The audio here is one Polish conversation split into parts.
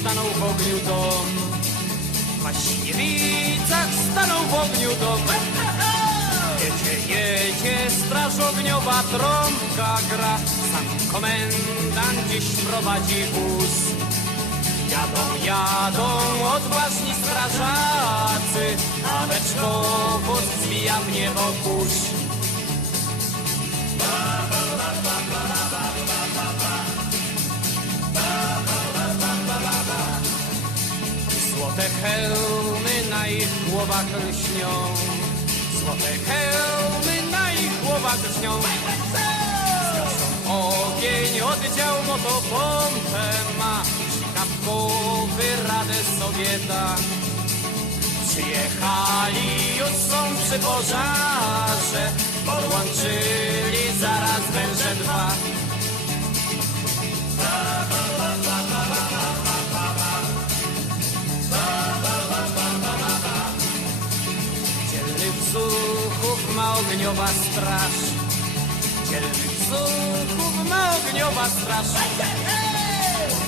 stanął w ogniu dom. W Maśniewicach stanął w ogniu dom. Jedzie, jedzie, straż ogniowa, trąbka gra. Sam komendant gdzieś prowadzi wóz. Jadą, jadą odważni strażacy, a beczkowo zwija w niebo kurz. Złote hełmy na ich głowach lśnią. Złote hełmy na ich głowach lśnią. Zgaszą ogień, oddział motopompę ma. Kapkowy radę sobie da. Przyjechali, już są przy pożarze. Podłączyli zaraz węże dwa. Ma ogniowa straż. Dzielnych zuchów ma ogniowa straż.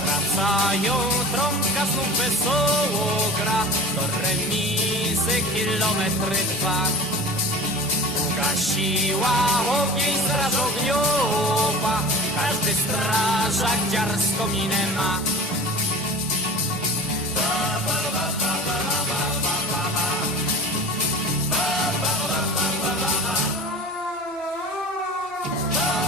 Wracają, trąbka znów wesoło gra. Do remizy kilometry dwa. Ugasiła ogień straż ogniowa. Każdy strażak dziarską minę ma. Bye.